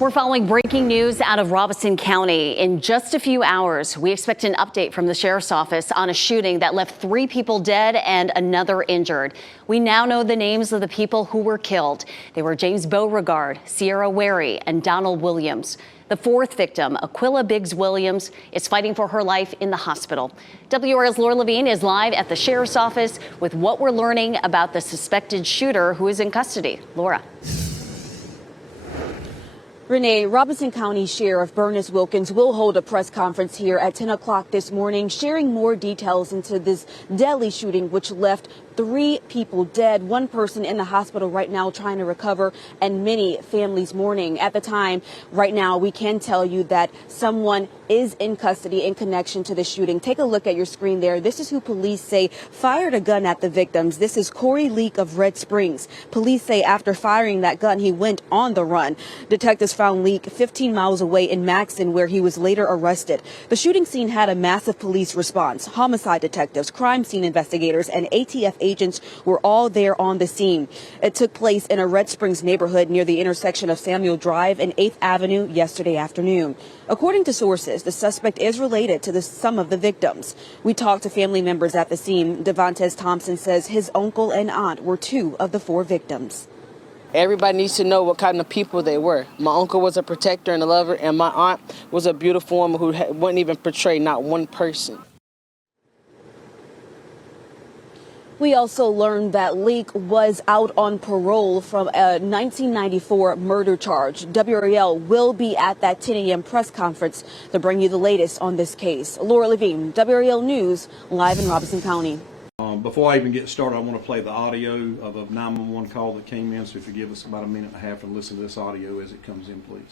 We're following breaking news out of Robeson County. In just a few hours, we expect an update from the sheriff's office on a shooting that left 3 people dead and another injured. We now know the names of the people who were killed. They were James Beauregard, Sierra Wherry, and Donald Williams. The 4th victim, Equilla Biggs-Williams, is fighting for her life in the hospital. WRAL's Laura Levine is live at the sheriff's office with what we're learning about the suspected shooter who is in custody. Laura. Renee, Robeson County Sheriff Burnis Wilkins will hold a press conference here at 10 o'clock this morning, sharing more details into this deadly shooting, which left 3 people dead, 1 person in the hospital right now trying to recover, and many families mourning. At the time, right now, we can tell you that someone is in custody in connection to the shooting. Take a look at your screen there. This is who police say fired a gun at the victims. This is Corey Leak of Red Springs. Police say after firing that gun, he went on the run. Detectives found Leak 15 miles away in Maxon, where he was later arrested. The shooting scene had a massive police response. Homicide detectives, crime scene investigators, and ATF agents were all there on the scene. It took place in a Red Springs neighborhood near the intersection of Samuel Drive and 8th Avenue yesterday afternoon. According to sources, the suspect is related to some of the victims. We talked to family members at the scene. Devontes Thompson says his uncle and aunt were 2 of the 4 victims. Everybody needs to know what kind of people they were. My uncle was a protector and a lover, and my aunt was a beautiful woman who wouldn't even portray not one person. We also learned that Leak was out on parole from a 1994 murder charge. WRAL will be at that 10 a.m. press conference to bring you the latest on this case. Laura Levine, WRAL News, live in Robeson County. Before I even get started, I want to play the audio of a 911 call that came in, so if you give us about a minute and a half and listen to this audio as it comes in, please.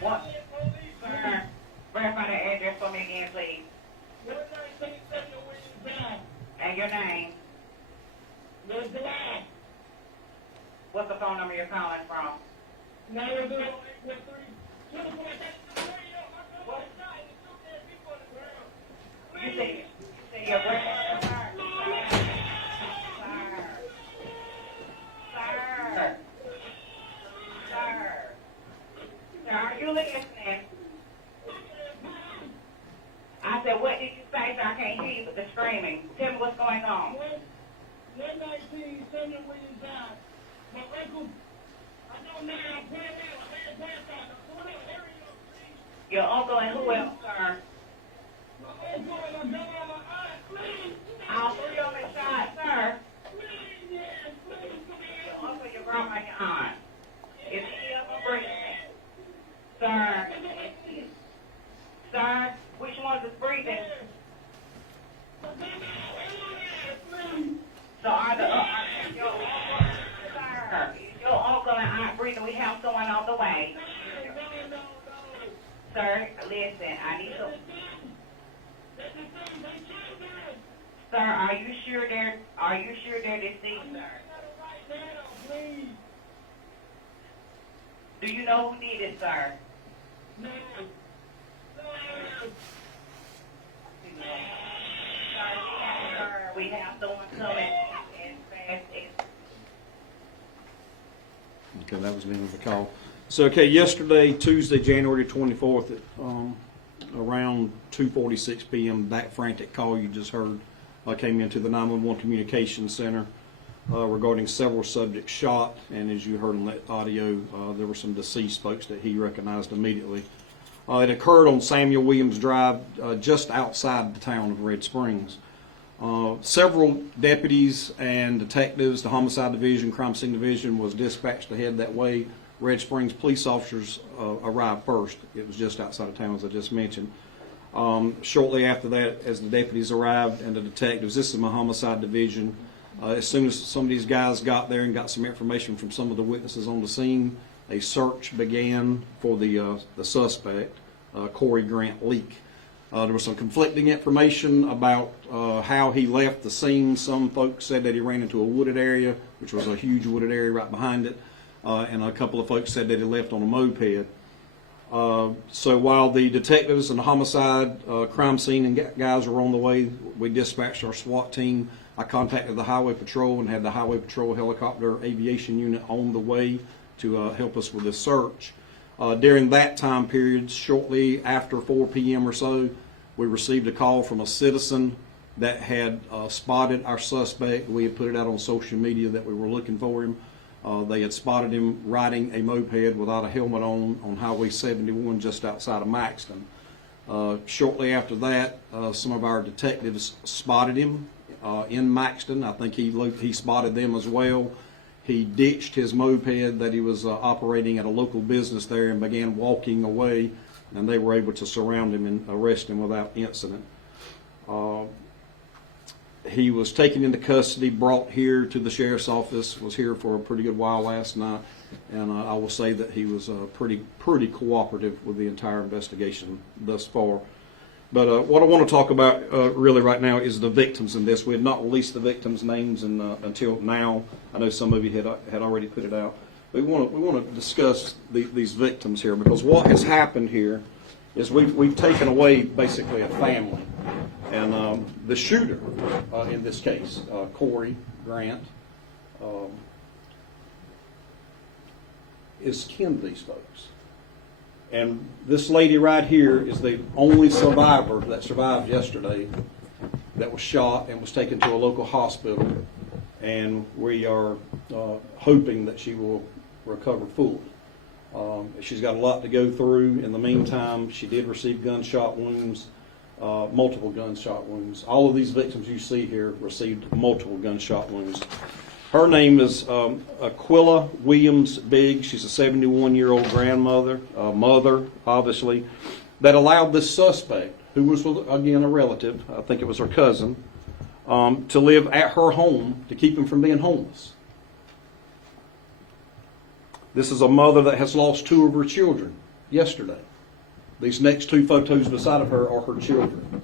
What? Sir, verify the address for me again, please. And your name. What's the phone number you're calling from? You say your brother. Sir, are you listening? I said, what did you say? So I can't hear you with the screaming. Tell me what's going on. 119 Samuel Williams died. My uncle, I know now, I'm praying out. I had grandfather. Your uncle and who else, sir? My uncle and my grandma and my aunt, please. All 3 of them shot, sir. Please, yes, please, come here. Your uncle, your grandma, and your aunt. Is any of them breathing? Sir. Sir, which ones is breathing? So are your uncle, sir, is your uncle and aunt breathing? We have someone on the way. Sir, listen, I need to. Sir, are you sure they're deceased, sir? Do you know who did it, sir? No. We have someone coming and fast. Okay, that was the end of the call. So, okay, yesterday, Tuesday, January 24th, at around 2:46 p.m., that frantic call you just heard came into the 911 communications center regarding several subjects shot, and as you heard in that audio, there were some deceased folks that he recognized immediately. It occurred on Samuel Williams Drive, just outside the town of Red Springs. Several deputies and detectives, the Homicide Division, Crime Scene Division was dispatched to head that way. Red Springs police officers arrived first. It was just outside of town, as I just mentioned. Shortly after that, as the deputies arrived and the detectives, this is my Homicide Division, as soon as some of these guys got there and got some information from some of the witnesses on the scene, a search began for the suspect, Corey Grant Leak. There was some conflicting information about how he left the scene. Some folks said that he ran into a wooded area, which was a huge wooded area right behind it, and a couple of folks said that he left on a moped. So while the detectives and the homicide crime scene and guys were on the way, we dispatched our SWAT team. I contacted the Highway Patrol and had the Highway Patrol helicopter aviation unit on the way to help us with this search. During that time period, shortly after 4 p.m. or so, we received a call from a citizen that had spotted our suspect. We had put it out on social media that we were looking for him. They had spotted him riding a moped without a helmet on Highway 71 just outside of Maxton. Shortly after that, some of our detectives spotted him in Maxton. I think he spotted them as well. He ditched his moped that he was operating at a local business there and began walking away, and they were able to surround him and arrest him without incident. He was taken into custody, brought here to the sheriff's office, was here for a pretty good while last night, and I will say that he was pretty cooperative with the entire investigation thus far. But what I want to talk about really right now is the victims in this. We had not released the victims' names until now. I know some of you had already put it out. We want to discuss these victims here, because what has happened here is we've taken away basically a family. And the shooter, in this case, Corey Grant, is kin to these folks. And this lady right here is the only survivor that survived yesterday that was shot and was taken to a local hospital. And we are hoping that she will recover fully. She's got a lot to go through. In the meantime, she did receive gunshot wounds. Multiple gunshot wounds. All of these victims you see here received multiple gunshot wounds. Her name is Equilla Biggs-Williams. She's a 71-year-old grandmother, mother, obviously, that allowed this suspect, who was, again, a relative, I think it was her cousin, to live at her home to keep him from being homeless. This is a mother that has lost 2 of her children yesterday. These next 2 photos beside of her are her children.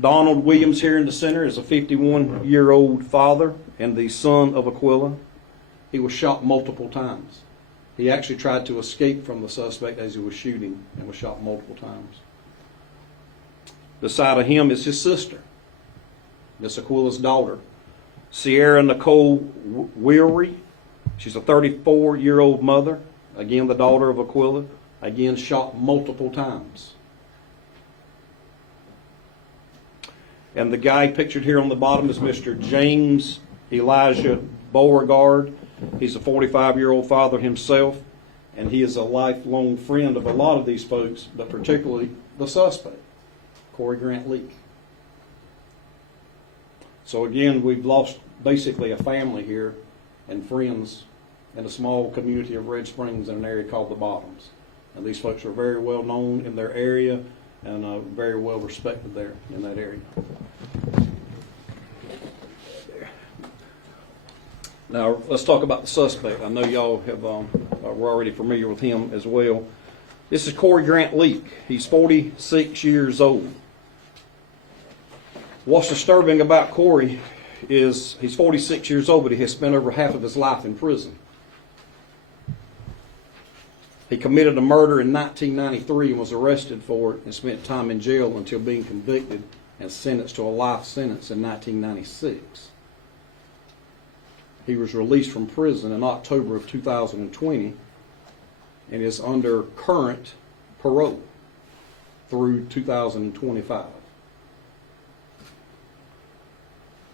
Donald Williams here in the center is a 51-year-old father and the son of Equilla. He was shot multiple times. He actually tried to escape from the suspect as he was shooting and was shot multiple times. Beside of him is his sister, Miss Equilla's daughter, Sierra Nicole Wherry. She's a 34-year-old mother, again the daughter of Equilla. Again, shot multiple times. And the guy pictured here on the bottom is Mr. James Elijah Beauregard. He's a 45-year-old father himself, and he is a lifelong friend of a lot of these folks, but particularly the suspect, Corey Grant Leak. So again, we've lost basically a family here and friends in a small community of Red Springs in an area called the Bottoms. And these folks are very well known in their area and very well respected there in that area. Now let's talk about the suspect. I know y'all were already familiar with him as well. This is Corey Grant Leak. He's 46 years old. What's disturbing about Corey is he's 46 years old, but he has spent over half of his life in prison. He committed a murder in 1993 and was arrested for it and spent time in jail until being convicted and sentenced to a life sentence in 1996. He was released from prison in October of 2020 and is under current parole through 2025.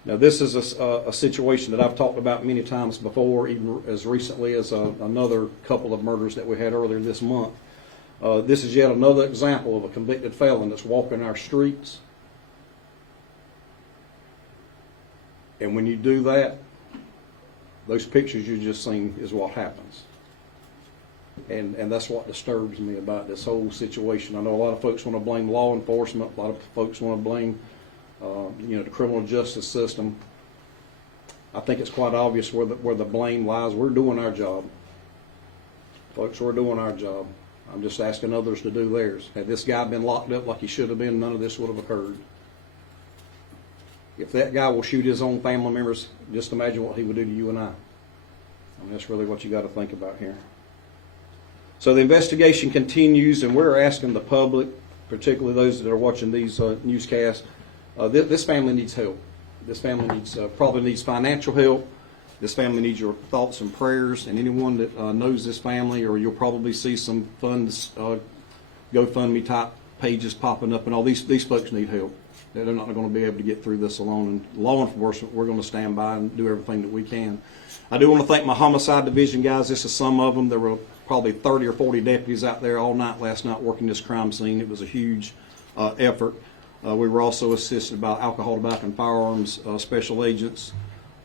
Now, this is a situation that I've talked about many times before, even as recently as another couple of murders that we had earlier this month. This is yet another example of a convicted felon that's walking our streets. And when you do that, those pictures you just seen is what happens. And that's what disturbs me about this whole situation. I know a lot of folks want to blame law enforcement. A lot of folks want to blame the criminal justice system. I think it's quite obvious where the blame lies. We're doing our job. Folks, we're doing our job. I'm just asking others to do theirs. Had this guy been locked up like he should have been, none of this would have occurred. If that guy will shoot his own family members, just imagine what he would do to you and I. I mean, that's really what you got to think about here. So the investigation continues, and we're asking the public, particularly those that are watching these newscasts, this family needs help. This family probably needs financial help. This family needs your thoughts and prayers, and anyone that knows this family, or you'll probably see some funds, GoFundMe type pages popping up, and all these folks need help. They're not going to be able to get through this alone. And law enforcement, we're going to stand by and do everything that we can. I do want to thank my homicide division guys. This is some of them. There were probably 30 or 40 deputies out there all night last night working this crime scene. It was a huge effort. We were also assisted by alcohol, tobacco, and firearms special agents.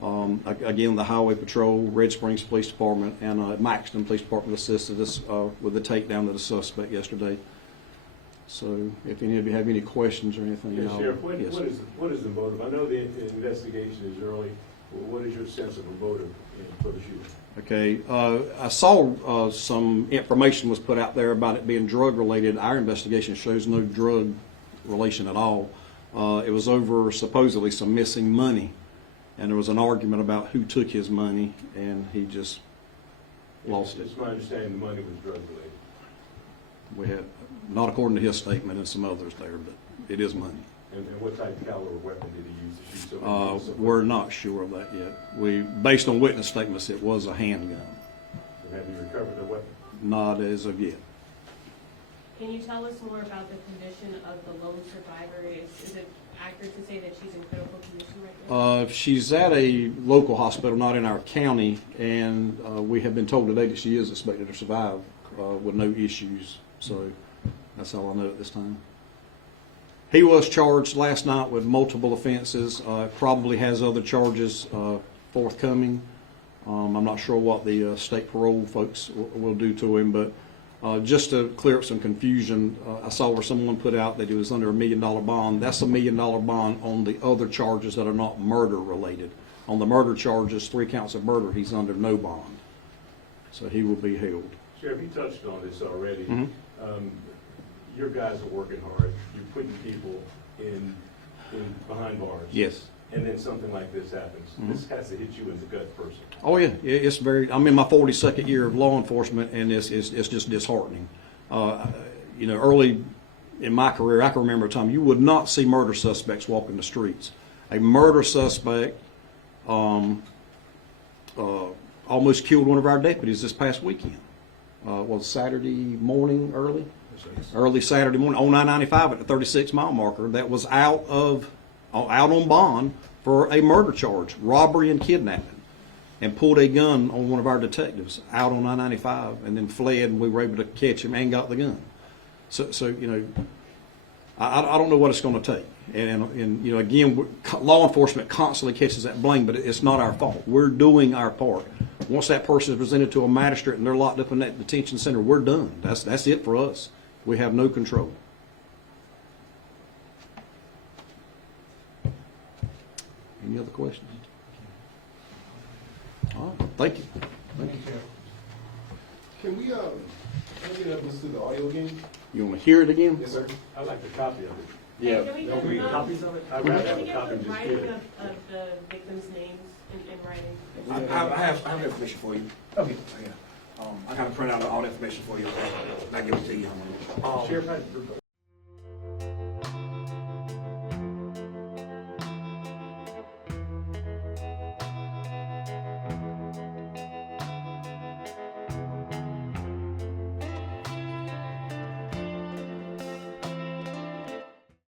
Again, the Highway Patrol, Red Springs Police Department, and Maxton Police Department assisted us with the takedown of the suspect yesterday. So if any of you have any questions or anything, Yes, Sheriff, yes. what is the motive? I know the investigation is early. What is your sense of a motive for the shooting? Okay, I saw some information was put out there about it being drug related. Our investigation shows no drug relation at all. It was over supposedly some missing money, and there was an argument about who took his money, and he just lost it. It's my understanding the money was drug related. We had, not according to his statement and some others there, but it is money. And what type of caliber weapon did he use to shoot somebody? We're not sure of that yet. Based on witness statements, it was a handgun. So have you recovered the weapon? Not as of yet. Can you tell us more about the condition of the lone survivor? Is it accurate to say that she's in critical condition right now? She's at a local hospital, not in our county, and we have been told today that she is expected to survive with no issues. So that's all I know at this time. He was charged last night with multiple offenses, probably has other charges forthcoming. I'm not sure what the state parole folks will do to him, but just to clear up some confusion, I saw where someone put out that he was under $1 million bond. That's $1 million bond on the other charges that are not murder related. On the murder charges, 3 counts of murder, he's under no bond. So he will be held. Sheriff, you touched on this already. Mhm. Your guys are working hard. You're putting people in behind bars. Yes. And then something like this happens. Mhm. This has to hit you in the gut personally. Oh yeah, it's very. I'm in my 42nd year of law enforcement, and it's just disheartening. Early in my career, I can remember a time you would not see murder suspects walking the streets. A murder suspect almost killed one of our deputies this past weekend. Was Saturday morning early? Early Saturday morning on I-95 at the 36-mile marker. That was out on bond for a murder charge, robbery and kidnapping, and pulled a gun on one of our detectives out on I-95, and then fled, and we were able to catch him and got the gun. So I don't know what it's going to take. And again, law enforcement constantly catches that blame, but it's not our fault. We're doing our part. Once that person is presented to a magistrate and they're locked up in that detention center, we're done. That's it for us. We have no control. Any other questions? All right, thank you. Thank you. Can we get up and listen to the audio again? You want to hear it again? Yes, sir. I'd like a copy of it. Yeah. Can we Don't we get get copies of it? I'd Can rather we have a get copy the and just writing get it. of the victims' names in writing? I have information for you. Okay. Yeah. I kind of print out all the information for you. And I give it to you. Sheriff,